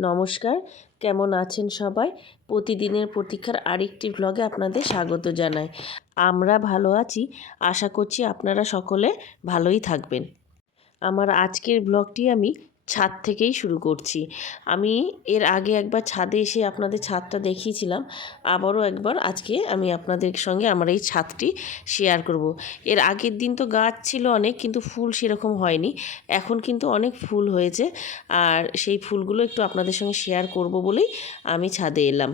নমস্কার, কেমন আছেন সবাই? প্রতিদিনের প্রতীক্ষার আরেকটি ব্লগে আপনাদের স্বাগত জানাই। আমরা ভালো আছি, আশা করছি আপনারা সকলে ভালোই থাকবেন। আমার আজকের ব্লগটি আমি ছাদ থেকেই শুরু করছি। আমি এর আগে একবার ছাদে এসে আপনাদের ছাদটা দেখিয়েছিলাম, আবারও একবার আজকে আমি আপনাদের সঙ্গে আমার এই ছাদটি শেয়ার করব। এর আগের দিন তো গাছ ছিল অনেক, কিন্তু ফুল সেরকম হয়নি। এখন কিন্তু অনেক ফুল হয়েছে, আর সেই ফুলগুলো একটু আপনাদের সঙ্গে শেয়ার করব বলেই আমি ছাদে এলাম।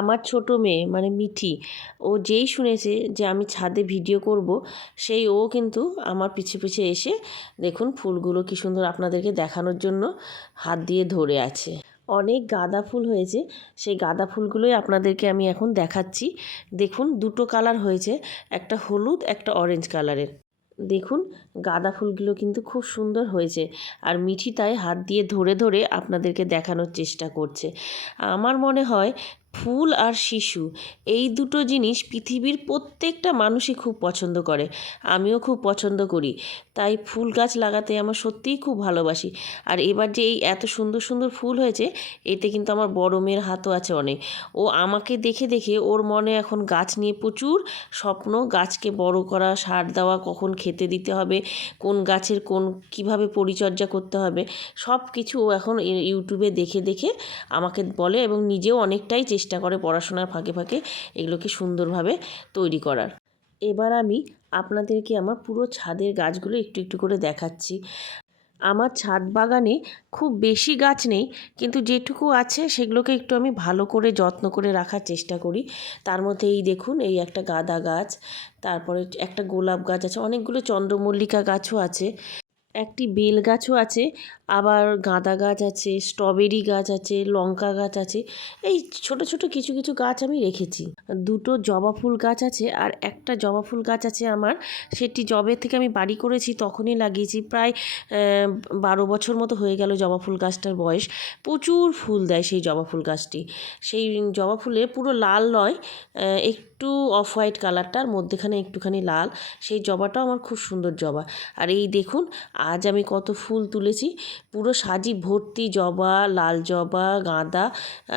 আমার ছোট মেয়ে মানে মিঠি, ও যেই শুনেছে যে আমি ছাদে ভিডিও করব, সেই ও কিন্তু আমার পিছে পিছে এসে দেখুন ফুলগুলো কি সুন্দর আপনাদেরকে দেখানোর জন্য হাত দিয়ে ধরে আছে। অনেক গাঁদা ফুল হয়েছে, সেই গাঁদা ফুলগুলোই আপনাদেরকে আমি এখন দেখাচ্ছি। দেখুন দুটো কালার হয়েছে, একটা হলুদ, একটা অরেঞ্জ কালারের। দেখুন গাঁদা ফুলগুলো কিন্তু খুব সুন্দর হয়েছে আর মিঠি তাই হাত দিয়ে ধরে ধরে আপনাদেরকে দেখানোর চেষ্টা করছে। আমার মনে হয় ফুল আর শিশু। এই দুটো জিনিস পৃথিবীর প্রত্যেকটা মানুষই খুব পছন্দ করে। আমিও খুব পছন্দ করি। তাই ফুল গাছ লাগাতে আমার সত্যিই খুব ভালোবাসি। আর এবার যে এই এত সুন্দর সুন্দর ফুল হয়েছে, এতে কিন্তু আমার বড় মেয়ের হাতও আছে অনেক। ও আমাকে দেখে দেখে ওর মনে এখন গাছ নিয়ে প্রচুর স্বপ্ন। গাছকে বড় করা, সার দেওয়া, কখন খেতে দিতে হবে, কোন গাছের কোন, কীভাবে পরিচর্যা করতে হবে সব কিছু ও এখন ইউটিউবে দেখে দেখে আমাকে বলে এবং নিজেও অনেকটাই চেষ্টা করে পড়াশোনার ফাঁকে ফাঁকে এগুলোকে সুন্দরভাবে তৈরি করার। এবার আমি আপনাদেরকে আমার পুরো ছাদের গাছগুলো একটু একটু করে দেখাচ্ছি। আমার ছাদ বাগানে খুব বেশি গাছ নেই, কিন্তু যেটুকু আছে সেগুলোকে একটু আমি ভালো করে, যত্ন করে রাখার চেষ্টা করি। তার মধ্যে এই দেখুন, এই একটা গাঁদা গাছ, তারপরে একটা গোলাপ গাছ আছে, অনেকগুলো চন্দ্রমল্লিকা গাছও আছে, একটি বেল গাছও আছে। আবার গাঁদা গাছ আছে স্ট্রবেরি গাছ আছে, লঙ্কা গাছ আছে। এই ছোট ছোট কিছু কিছু গাছ আমি রেখেছি। দুটো জবা ফুল গাছ আছে আর একটা জবা ফুল গাছ আছে আমার। সেটি জবে থেকে আমি বাড়ি করেছি তখনই লাগিয়েছি। প্রায় বারো বছর মতো হয়ে গেল জবা ফুল গাছটার বয়স। প্রচুর ফুল দেয় সেই জবা ফুল গাছটি। সেই জবা ফুলে পুরো লাল নয় একটু অফ হোয়াইট কালারটার মধ্যেখানে একটুখানি লাল। সেই জবাটাও আমার খুব সুন্দর জবা। আর এই দেখুন, আজ আমি কত ফুল তুলেছি। পুরো সাজি ভর্তি জবা, লাল জবা, গাঁদা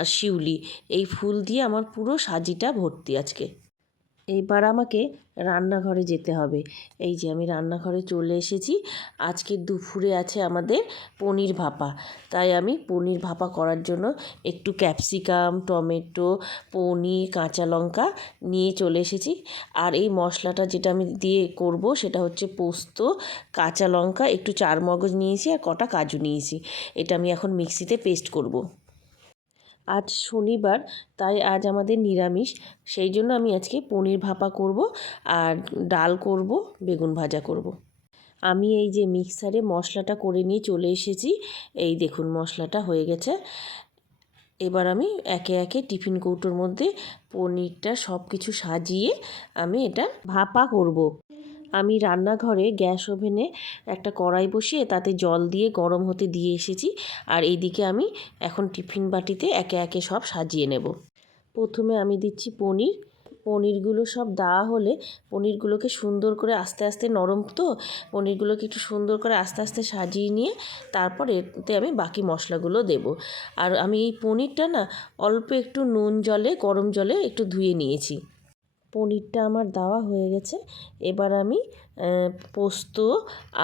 শিউলি। এই ফুল দিয়ে আমার পুরো সাজিটা ভর্তি আজকে। এবার আমাকে রান্নাঘরে যেতে হবে। এই যে আমি রান্নাঘরে চলে এসেছি। আজকে দুপুরে আছে আমাদের পনির ভাপা। তাই আমি পনির ভাপা করার জন্য একটু ক্যাপসিকাম, টমেটো, পনির, কাঁচা লঙ্কা নিয়ে চলে এসেছি। আর এই মশলাটা যেটা আমি দিয়ে করব সেটা হচ্ছে পোস্ত, কাঁচা লঙ্কা, একটু চার মগজ নিয়েছি আর কটা কাজু নিয়েছি। এটা আমি এখন মিক্সিতে পেস্ট করব। আজ শনিবার, তাই আজ আমাদের নিরামিষ সেই জন্য আমি আজকে পনির ভাপা করব আর ডাল করব, বেগুন ভাজা করব। আমি এই যে মিক্সারে মশলাটা করে নিয়ে চলে এসেছি, এই দেখুন মশলাটা হয়ে গেছে এবার আমি একে একে টিফিন কৌটোর মধ্যে পনিরটা সব কিছু সাজিয়ে আমি এটা ভাপা করব। আমি রান্নাঘরে গ্যাস ওভেনে একটা কড়াই বসিয়ে তাতে জল দিয়ে গরম হতে দিয়ে এসেছি। আর এইদিকে আমি এখন টিফিন বাটিতে একে একে সব সাজিয়ে নেব। প্রথমে আমি দিচ্ছি পনির। পনিরগুলো সব দেওয়া হলে পনিরগুলোকে সুন্দর করে আস্তে আস্তে নরম তো, পনিরগুলোকে একটু সুন্দর করে আস্তে আস্তে সাজিয়ে নিয়ে তারপর এতে আমি বাকি মশলাগুলো দেব। আর আমি এই পনিরটা না অল্প একটু নুন জলে, গরম জলে একটু ধুয়ে নিয়েছি। পনিরটা আমার দেওয়া হয়ে গেছে। এবার আমি পোস্ত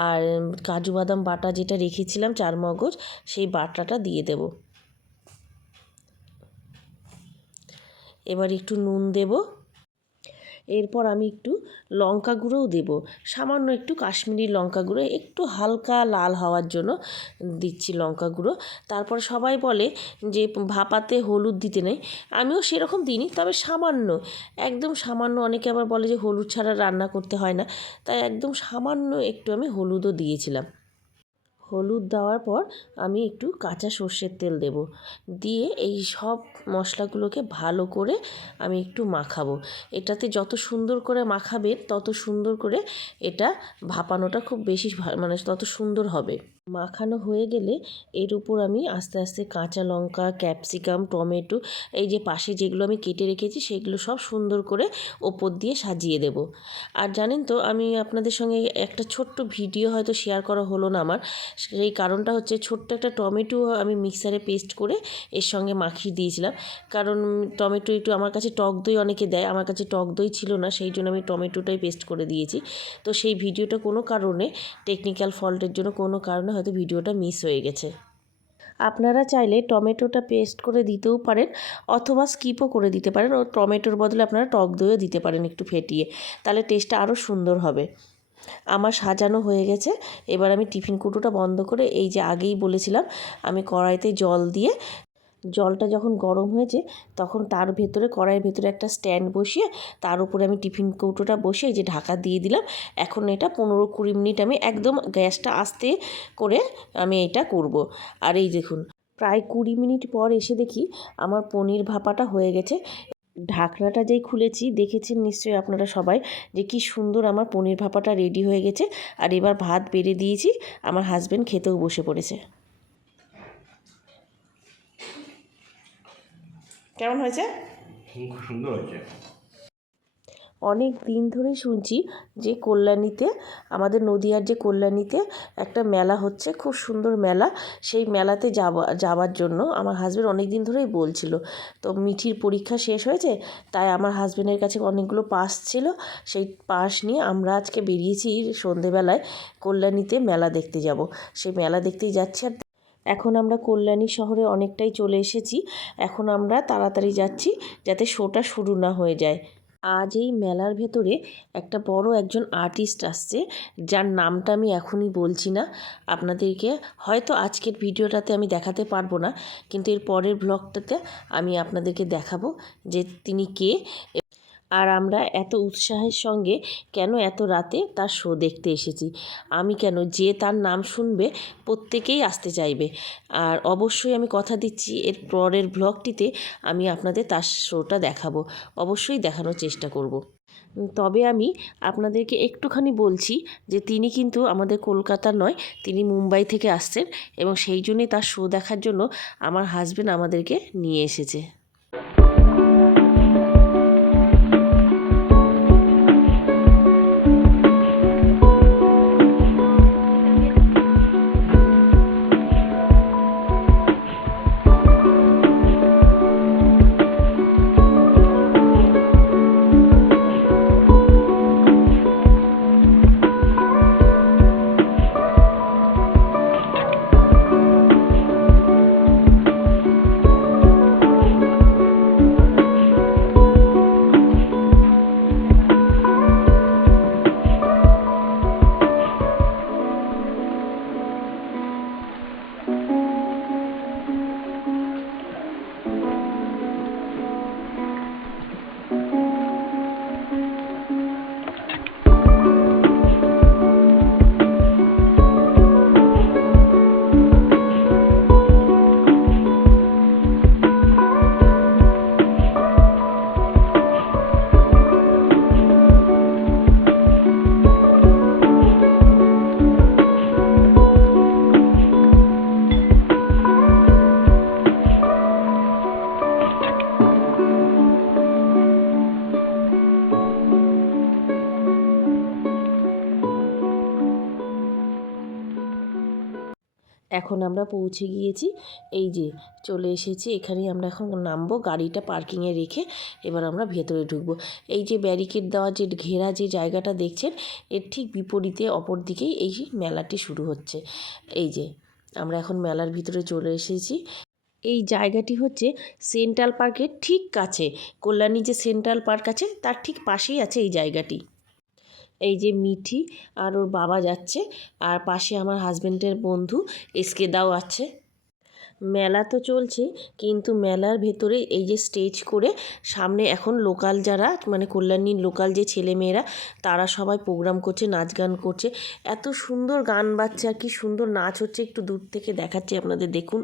আর কাজু বাদাম বাটা যেটা রেখেছিলাম চার মগজ, সেই বাটাটা দিয়ে দেব। এবার একটু নুন দেবো। এরপর আমি একটু লঙ্কা গুঁড়োও দেবো। সামান্য একটু কাশ্মীরি লঙ্কা গুঁড়ো, একটু হালকা লাল হওয়ার জন্য দিচ্ছি লঙ্কা গুঁড়ো। তারপর সবাই বলে যে ভাপাতে হলুদ দিতে নেই। আমিও সেরকম দিইনি, তবে সামান্য, একদম সামান্য। অনেকে আবার বলে যে হলুদ ছাড়া রান্না করতে হয় না। তাই একদম সামান্য একটু আমি হলুদও দিয়েছিলাম। হলুদ দেওয়ার পর আমি একটু কাঁচা সর্ষের তেল দেব। দিয়ে এই সব মশলাগুলোকে ভালো করে আমি একটু মাখাবো। এটাতে যত সুন্দর করে মাখাবে, তত সুন্দর করে এটা ভাপানোটা খুব বেশি মানে তত সুন্দর হবে। মাখানো হয়ে গেলে এর উপর আমি আস্তে আস্তে কাঁচা লঙ্কা, ক্যাপসিকাম, টমেটো, এই যে পাশে যেগুলো আমি কেটে রেখেছি সেগুলো সব সুন্দর করে ওপর দিয়ে সাজিয়ে দেব। আর জানেন তো, আমি আপনাদের সঙ্গে একটা ছোট্ট ভিডিও হয়তো শেয়ার করা হলো না আমার। সেই কারণটা হচ্ছে ছোট্ট একটা টমেটো আমি মিক্সারে পেস্ট করে এর সঙ্গে মাখিয়ে দিয়েছিলাম। কারণ টমেটো একটু আমার কাছে টক দই অনেকে দেয়, আমার কাছে টক দই ছিল না, সেই জন্য আমি টমেটোটাই পেস্ট করে দিয়েছি। তো সেই ভিডিওটা কোনো কারণে, টেকনিক্যাল ফল্টের জন্য কোনো কারণে হয়তো ভিডিওটা মিস হয়ে গেছে। আপনারা চাইলে টমেটোটা পেস্ট করে দিতেও পারেন অথবা স্কিপও করে দিতে পারেন। ও টমেটোর বদলে আপনারা টক দইও দিতে পারেন একটু ফেটিয়ে। তাহলে টেস্টটা আরও সুন্দর হবে। আমার সাজানো হয়ে গেছে। এবার আমি টিফিন কুটোটা বন্ধ করে এই যে আগেই বলেছিলাম, আমি কড়াইতে জল দিয়ে জলটা যখন গরম হয়েছে, তখন তার ভেতরে, কড়াইয়ের ভেতরে একটা স্ট্যান্ড বসিয়ে, তার উপরে আমি টিফিন কৌটোটা বসিয়ে যে ঢাকা দিয়ে দিলাম। এখন এটা পনেরো কুড়ি মিনিট আমি একদম গ্যাসটা আস্তে করে আমি এটা করব। আর এই দেখুন, প্রায় কুড়ি মিনিট পর এসে দেখি আমার পনির ভাপাটা হয়ে গেছে। ঢাকনাটা যেই খুলেছি, দেখেছেন নিশ্চয়ই আপনারা সবাই যে কি সুন্দর আমার পনির ভাপাটা রেডি হয়ে গেছে। আর এবার ভাত বেড়ে দিয়েছি, আমার হাজব্যান্ড খেতেও বসে পড়েছে। কেমন হয়েছে? খুব সুন্দর হয়েছে। অনেক দিন ধরেই শুনছি যে কল্যাণীতে আমাদের নদিয়ার যে কল্যাণীতে একটা মেলা হচ্ছে খুব সুন্দর মেলা। সেই মেলাতে যাওয়া যাওয়ার জন্য আমার হাজব্যান্ড অনেক দিন ধরেই বলছিল। তো মিঠির পরীক্ষা শেষ হয়েছে তাই আমার হাজব্যান্ডের কাছে অনেকগুলো পাস ছিল। সেই পাস নিয়ে আমরা আজকে বেরিয়েছি সন্ধেবেলায় কল্যাণীতে মেলা দেখতে যাব। সেই মেলা দেখতেই যাচ্ছি আর এখন আমরা কল্যাণী শহরে অনেকটাই চলে এসেছি। এখন আমরা তাড়াতাড়ি যাচ্ছি যাতে শোটা শুরু না হয়ে যায়। আজ এই মেলার ভেতরে একটা বড় একজন আর্টিস্ট আসছে, যার নামটা আমি এখনই বলছি না। আপনাদেরকে হয়তো আজকের ভিডিওটাতে আমি দেখাতে পারব না, কিন্তু এর পরের ব্লগটাতে আমি আপনাদেরকে দেখাবো যে তিনি কে আর আমরা এত উৎসাহের সঙ্গে কেন এত রাতে তার শো দেখতে এসেছি? আমি কেন যে তার নাম শুনবে প্রত্যেকেই আসতে চাইবে। আর অবশ্যই আমি কথা দিচ্ছি এর পরের ব্লগটিতে আমি আপনাদের তার শোটা দেখাবো। অবশ্যই দেখানোর চেষ্টা করব। তবে আমি আপনাদেরকে একটুখানি বলছি যে তিনি কিন্তু আমাদের কলকাতার নয়, তিনি মুম্বাই থেকে আসছেন এবং সেই জন্যই তার শো দেখার জন্য আমার হাজব্যান্ড আমাদেরকে নিয়ে এসেছে। এখন আমরা পৌঁছে গিয়েছি। এই যে, চলে এসেছি। এখানেই আমরা এখন নামবো। গাড়িটা পার্কিংয়ে রেখে এবার আমরা ভেতরে ঢুকবো। এই যে ব্যারিকেড দেওয়া যে ঘেরা যে জায়গাটা দেখছেন, এর ঠিক বিপরীতে অপর দিকেই এই মেলাটি শুরু হচ্ছে। এই যে, আমরা এখন মেলার ভিতরে চলে এসেছি। এই জায়গাটি হচ্ছে সেন্ট্রাল পার্কের ঠিক কাছে। কল্যাণী যে সেন্ট্রাল পার্ক আছে, তার ঠিক পাশেই আছে এই জায়গাটি। এই যে মিঠি আর ওর বাবা যাচ্ছে আর পাশে আমার হাজব্যান্ডের বন্ধু এসকে দাও আছে। মেলা তো চলছে, কিন্তু মেলার ভেতরে এই যে স্টেজ করে সামনে এখন লোকাল যারা মানে কল্যাণীর লোকাল যে ছেলেমেয়েরা, তারা সবাই প্রোগ্রাম করছে, নাচ গান করছে। এত সুন্দর গান বাজছে আর কি সুন্দর নাচ হচ্ছে, একটু দূর থেকে দেখাচ্ছি আপনাদের, দেখুন।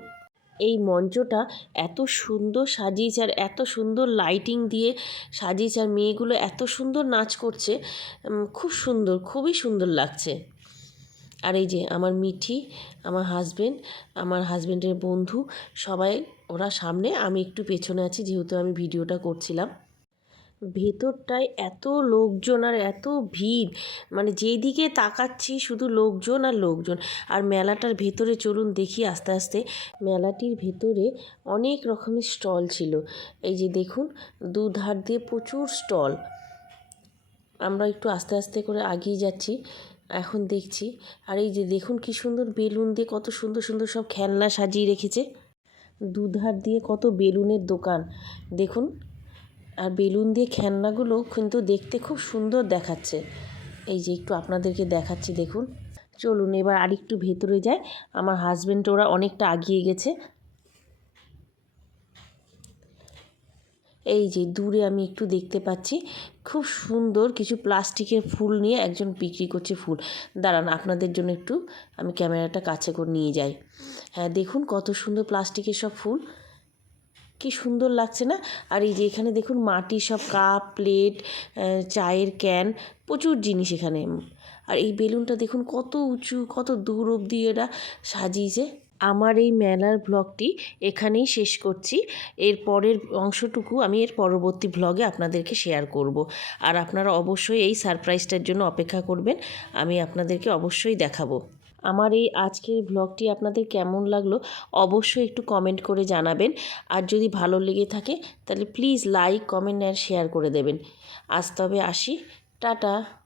এই মঞ্চটা এত সুন্দর সাজিয়েছে আর এত সুন্দর লাইটিং দিয়ে সাজিয়েছে আর মেয়েগুলো এত সুন্দর নাচ করছে। খুব সুন্দর, খুবই সুন্দর লাগছে। আর এই যে আমার মিঠি, আমার হাজব্যান্ড আমার হাজব্যান্ডের বন্ধু, সবাই ওরা সামনে, আমি একটু পেছনে আছি যেহেতু আমি ভিডিওটা করছিলাম। ভেতরটায় এত লোকজন আর এত ভিড়। মানে যেই দিকে তাকাচ্ছি শুধু লোকজন আর লোকজন। আর মেলাটার ভেতরে চলুন দেখি আস্তে আস্তে। মেলাটির ভেতরে অনেক রকমের স্টল ছিল। এই যে দেখুন, দুধার দিয়ে প্রচুর স্টল। আমরা একটু আস্তে আস্তে করে আগিয়ে যাচ্ছি, এখন দেখছি। আর এই যে দেখুন কি সুন্দর বেলুন দিয়ে কত সুন্দর সুন্দর সব খেলনা সাজিয়ে রেখেছে। দুধার দিয়ে কত বেলুনের দোকান। দেখুন আর বেলুন দিয়ে খেলনাগুলো কিন্তু দেখতে খুব সুন্দর দেখাচ্ছে। এই যে একটু আপনাদেরকে দেখাচ্ছি, দেখুন। চলুন এবার আরেকটু ভেতরে যাই। আমার হাজব্যান্ড ওরা অনেকটা আগিয়ে গেছে। এই যে দূরে আমি একটু দেখতে পাচ্ছি, খুব সুন্দর কিছু প্লাস্টিকের ফুল নিয়ে একজন বিক্রি করছে ফুল। দাঁড়ান, আপনাদের জন্য একটু আমি ক্যামেরাটা কাছে করে নিয়ে যাই। হ্যাঁ দেখুন কত সুন্দর প্লাস্টিকের সব ফুল। কি সুন্দর লাগছে না? আর এই যে এখানে দেখুন মাটির সব কাপ, প্লেট চায়ের ক্যান, প্রচুর জিনিস এখানে। আর এই বেলুনটা দেখুন কত উঁচু, কত দূর অবধি এরা সাজিয়েছে। আমার এই মেলার ব্লগটি এখানেই শেষ করছি। এর পরের অংশটুকু আমি এর পরবর্তী ব্লগে আপনাদেরকে শেয়ার করব। আর আপনারা অবশ্যই এই সারপ্রাইজটার জন্য অপেক্ষা করবেন। আমি আপনাদেরকে অবশ্যই দেখাবো। আমার এই আজকের ব্লগটি আপনাদের কেমন লাগল অবশ্যই একটু কমেন্ট করে জানাবেন। আর যদি ভালো লেগে থাকে, তাহলে প্লিজ লাইক কমেন্ট আর শেয়ার করে দেবেন। আজ তবে আসি। টাটা।